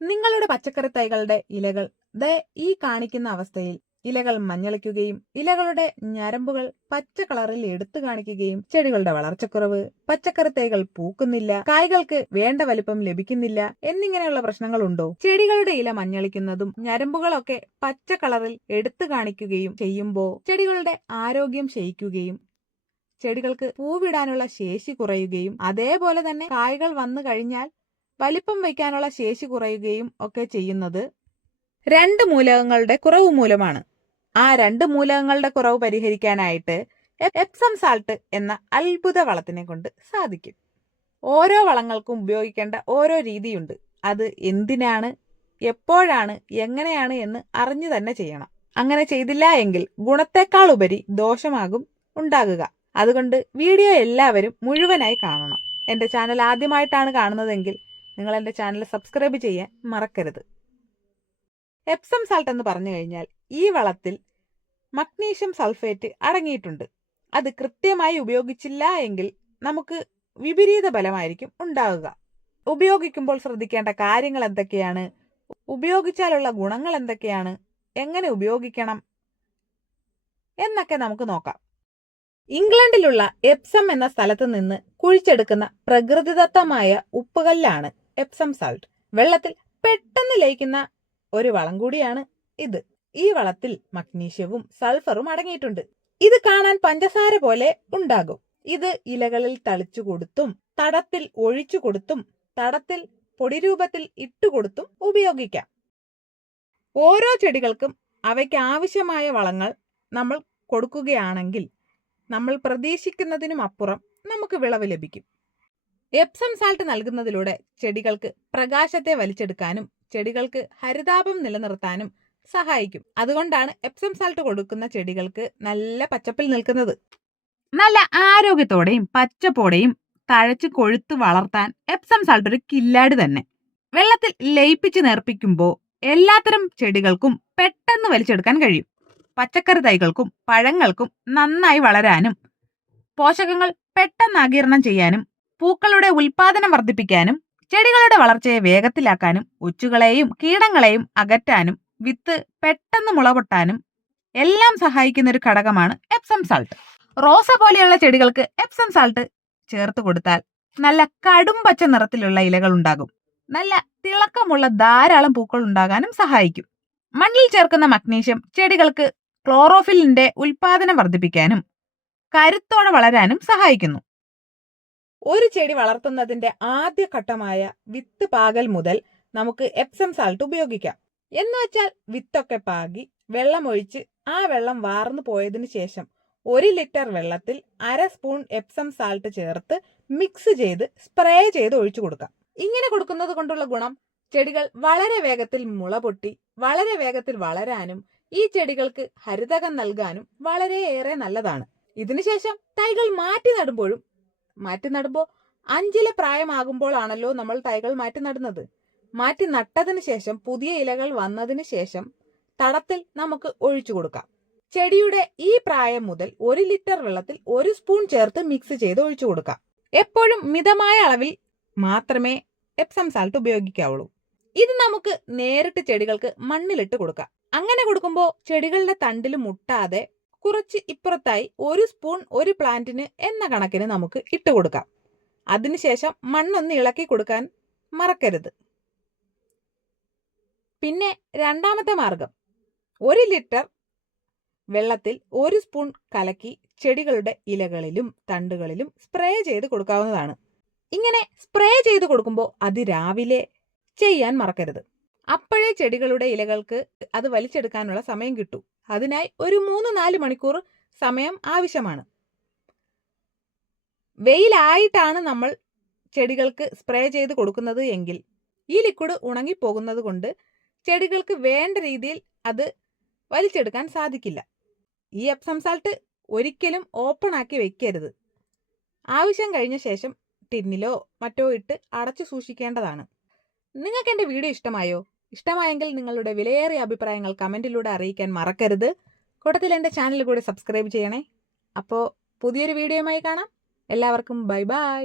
നിങ്ങളുടെ പച്ചക്കറി തൈകളുടെ ഇലകൾ ഈ കാണിക്കുന്ന അവസ്ഥയിൽ ഇലകൾ മഞ്ഞളിക്കുകയും ഇലകളുടെ ഞരമ്പുകൾ പച്ച കളറിൽ എടുത്തു കാണിക്കുകയും ചെടികളുടെ വളർച്ചക്കുറവ്, പച്ചക്കറി തൈകൾ പൂക്കുന്നില്ല, കായ്കൾക്ക് വേണ്ട വലിപ്പം ലഭിക്കുന്നില്ല എന്നിങ്ങനെയുള്ള പ്രശ്നങ്ങളുണ്ടോ? ചെടികളുടെ ഇല മഞ്ഞളിക്കുന്നതും ഞരമ്പുകളൊക്കെ പച്ച കളറിൽ എടുത്തു കാണിക്കുകയും ചെയ്യുമ്പോൾ ചെടികളുടെ ആരോഗ്യം ക്ഷയിക്കുകയും ചെടികൾക്ക് പൂവിടാനുള്ള ശേഷി കുറയുകയും അതേപോലെ തന്നെ കായ്കൾ വന്നു കഴിഞ്ഞാൽ വലിപ്പം വയ്ക്കാനുള്ള ശേഷി കുറയുകയും ഒക്കെ ചെയ്യുന്നത് 2 മൂലകങ്ങളുടെ കുറവ് മൂലമാണ്. ആ 2 മൂലകങ്ങളുടെ കുറവ് പരിഹരിക്കാനായിട്ട് എപ്സം സാൾട്ട് എന്ന അത്ഭുത വളത്തിനെ കൊണ്ട് സാധിക്കും. ഓരോ വളങ്ങൾക്കും ഉപയോഗിക്കേണ്ട ഓരോ രീതിയുണ്ട്. അത് എന്തിനാണ്, എപ്പോഴാണ്, എങ്ങനെയാണ് എന്ന് അറിഞ്ഞു തന്നെ ചെയ്യണം. അങ്ങനെ ചെയ്തില്ല എങ്കിൽ ഗുണത്തെക്കാൾ ഉപരി ദോഷമാകും ഉണ്ടാകുക. അതുകൊണ്ട് വീഡിയോ എല്ലാവരും മുഴുവനായി കാണണം. എൻ്റെ ചാനൽ ആദ്യമായിട്ടാണ് കാണുന്നതെങ്കിൽ നിങ്ങൾ എൻ്റെ ചാനൽ സബ്സ്ക്രൈബ് ചെയ്യാൻ മറക്കരുത്. എപ്സം സാൾട്ട് എന്ന് പറഞ്ഞു കഴിഞ്ഞാൽ ഈ വളത്തിൽ മഗ്നീഷ്യം സൾഫേറ്റ് അടങ്ങിയിട്ടുണ്ട്. അത് കൃത്യമായി ഉപയോഗിച്ചില്ല എങ്കിൽ നമുക്ക് വിപരീത ഫലമായിരിക്കും ഉണ്ടാവുക. ഉപയോഗിക്കുമ്പോൾ ശ്രദ്ധിക്കേണ്ട കാര്യങ്ങൾ എന്തൊക്കെയാണ്, ഉപയോഗിച്ചാലുള്ള ഗുണങ്ങൾ എന്തൊക്കെയാണ്, എങ്ങനെ ഉപയോഗിക്കണം എന്നൊക്കെ നമുക്ക് നോക്കാം. ഇംഗ്ലണ്ടിലുള്ള എപ്സം എന്ന സ്ഥലത്ത് നിന്ന് കുഴിച്ചെടുക്കുന്ന പ്രകൃതിദത്തമായ ഉപ്പുകല്ലാണ് എപ്സം സാൾട്ട്. വെള്ളത്തിൽ പെട്ടെന്ന് ലയിക്കുന്ന ഒരു വളം കൂടിയാണ് ഇത്. ഈ വളത്തിൽ മഗ്നീഷ്യവും സൾഫറും അടങ്ങിയിട്ടുണ്ട്. ഇത് കാണാൻ പഞ്ചസാര പോലെ ഉണ്ടാകും. ഇത് ഇലകളിൽ തളിച്ചു കൊടുത്തും തടത്തിൽ ഒഴിച്ചു കൊടുത്തും തടത്തിൽ പൊടി രൂപത്തിൽ ഇട്ടുകൊടുത്തും ഉപയോഗിക്കാം. ഓരോ ചെടികൾക്കും അവയ്ക്ക് ആവശ്യമായ വളങ്ങൾ നമ്മൾ കൊടുക്കുകയാണെങ്കിൽ നമ്മൾ പ്രതീക്ഷിക്കുന്നതിനും അപ്പുറം നമുക്ക് വിളവ് ലഭിക്കും. എപ്സം സാൾട്ട് നൽകുന്നതിലൂടെ ചെടികൾക്ക് പ്രകാശത്തെ വലിച്ചെടുക്കാനും ചെടികൾക്ക് ഹരിതാപം നിലനിർത്താനും സഹായിക്കും. അതുകൊണ്ടാണ് എപ്സം സാൾട്ട് കൊടുക്കുന്ന ചെടികൾക്ക് നല്ല പച്ചപ്പിൽ നിൽക്കുന്നത്. നല്ല ആരോഗ്യത്തോടെയും പച്ചപ്പോടെയും തഴച്ച് കൊഴുത്ത് വളർത്താൻ എപ്സം സാൾട്ട് ഒരു കില്ലാടി തന്നെ. വെള്ളത്തിൽ ലയിപ്പിച്ച് നേർപ്പിക്കുമ്പോൾ എല്ലാത്തരം ചെടികൾക്കും പെട്ടെന്ന് വലിച്ചെടുക്കാൻ കഴിയും. പച്ചക്കറി തൈകൾക്കും പഴങ്ങൾക്കും നന്നായി വളരാനും പോഷകങ്ങൾ പെട്ടെന്ന് ആഗിരണം ചെയ്യാനും പൂക്കളുടെ ഉൽപാദനം വർദ്ധിപ്പിക്കാനും ചെടികളുടെ വളർച്ചയെ വേഗത്തിലാക്കാനും ഒച്ചുകളെയും കീടങ്ങളെയും അകറ്റാനും വിത്ത് പെട്ടെന്ന് മുളപൊട്ടാനും എല്ലാം സഹായിക്കുന്ന ഒരു ഘടകമാണ് എപ്സം സാൾട്ട്. റോസ പോലെയുള്ള ചെടികൾക്ക് എപ്സം സാൾട്ട് ചേർത്ത് കൊടുത്താൽ നല്ല കടും പച്ച നിറത്തിലുള്ള ഇലകൾ ഉണ്ടാകും. നല്ല തിളക്കമുള്ള ധാരാളം പൂക്കൾ ഉണ്ടാകാനും സഹായിക്കും. മണ്ണിൽ ചേർക്കുന്ന മഗ്നീഷ്യം ചെടികൾക്ക് ക്ലോറോഫിലിന്റെ ഉൽപാദനം വർദ്ധിപ്പിക്കാനും കരുത്തോടെ വളരാനും സഹായിക്കുന്നു. ഒരു ചെടി വളർത്തുന്നതിന്റെ ആദ്യ ഘട്ടമായ വിത്ത് പാകൽ മുതൽ നമുക്ക് എപ്സം സാൾട്ട് ഉപയോഗിക്കാം. എന്നുവെച്ചാൽ വിത്തൊക്കെ പാകി വെള്ളമൊഴിച്ച് ആ വെള്ളം വാർന്നു പോയതിനു ശേഷം 1 ലിറ്റർ വെള്ളത്തിൽ 1/2 സ്പൂൺ എപ്സം സാൾട്ട് ചേർത്ത് മിക്സ് ചെയ്ത് സ്പ്രേ ചെയ്ത് ഒഴിച്ചു കൊടുക്കാം. ഇങ്ങനെ കൊടുക്കുന്നത് കൊണ്ടുള്ള ഗുണം ചെടികൾ വളരെ വേഗത്തിൽ മുള പൊട്ടി വളരെ വേഗത്തിൽ വളരാനും ഈ ചെടികൾക്ക് ഹരിതകം നൽകാനും വളരെയേറെ നല്ലതാണ്. ഇതിനുശേഷം തൈകൾ മാറ്റി നടുമ്പോൾ 5 പ്രായമാകുമ്പോഴാണല്ലോ നമ്മൾ തൈകൾ മാറ്റി നടുന്നത്. മാറ്റി നട്ടതിന് ശേഷം പുതിയ ഇലകൾ വന്നതിന് ശേഷം തടത്തിൽ നമുക്ക് ഒഴിച്ചു കൊടുക്കാം. ചെടിയുടെ ഈ പ്രായം മുതൽ 1 ലിറ്റർ വെള്ളത്തിൽ 1 സ്പൂൺ ചേർത്ത് മിക്സ് ചെയ്ത് ഒഴിച്ചു കൊടുക്കാം. എപ്പോഴും മിതമായ അളവിൽ മാത്രമേ എപ്സം സാൾട്ട് ഉപയോഗിക്കാവുള്ളൂ. ഇത് നമുക്ക് നേരിട്ട് ചെടികൾക്ക് മണ്ണിലിട്ട് കൊടുക്കാം. അങ്ങനെ കൊടുക്കുമ്പോൾ ചെടികളുടെ തണ്ടിൽ മുട്ടാതെ കുറച്ച് ഇപ്പുറത്തായി 1 സ്പൂൺ ഒരു പ്ലാന്റിന് എന്ന കണക്കിന് നമുക്ക് ഇട്ട് കൊടുക്കാം. അതിനുശേഷം മണ്ണൊന്ന് ഇളക്കി കൊടുക്കാൻ മറക്കരുത്. പിന്നെ രണ്ടാമത്തെ മാർഗം 1 ലിറ്റർ വെള്ളത്തിൽ 1 സ്പൂൺ കലക്കി ചെടികളുടെ ഇലകളിലും തണ്ടുകളിലും സ്പ്രേ ചെയ്ത് കൊടുക്കാവുന്നതാണ്. ഇങ്ങനെ സ്പ്രേ ചെയ്ത് കൊടുക്കുമ്പോൾ അതിരാവിലെ ചെയ്യാൻ മറക്കരുത്. അപ്പോഴേ ചെടികളുടെ ഇലകൾക്ക് അത് വലിച്ചെടുക്കാനുള്ള സമയം കിട്ടൂ. അതിനായി ഒരു 3-4 മണിക്കൂർ സമയം ആവശ്യമാണ്. വെയിലായിട്ടാണ് നമ്മൾ ചെടികൾക്ക് സ്പ്രേ ചെയ്ത് കൊടുക്കുന്നത് എങ്കിൽ ഈ ലിക്വിഡ് ഉണങ്ങിപ്പോകുന്നത് കൊണ്ട് ചെടികൾക്ക് വേണ്ട രീതിയിൽ അത് വലിച്ചെടുക്കാൻ സാധിക്കില്ല. ഈ എപ്സം സാൾട്ട് ഒരിക്കലും ഓപ്പൺ ആക്കി വെക്കരുത്. ആവശ്യം കഴിഞ്ഞ ശേഷം ടിന്നിലോ മറ്റോ ഇട്ട് അടച്ചു സൂക്ഷിക്കേണ്ടതാണ്. നിങ്ങൾക്ക് എൻ്റെ വീഡിയോ ഇഷ്ടമായോ? ഇഷ്ടമായെങ്കിൽ നിങ്ങളുടെ വിലയേറിയ അഭിപ്രായങ്ങൾ കമൻറ്റിലൂടെ അറിയിക്കാൻ മറക്കരുത്. കൂട്ടത്തിൽ എൻ്റെ ചാനൽ കൂടെ സബ്സ്ക്രൈബ് ചെയ്യണേ. അപ്പോൾ പുതിയൊരു വീഡിയോയുമായി കാണാം. എല്ലാവർക്കും ബൈ ബൈ.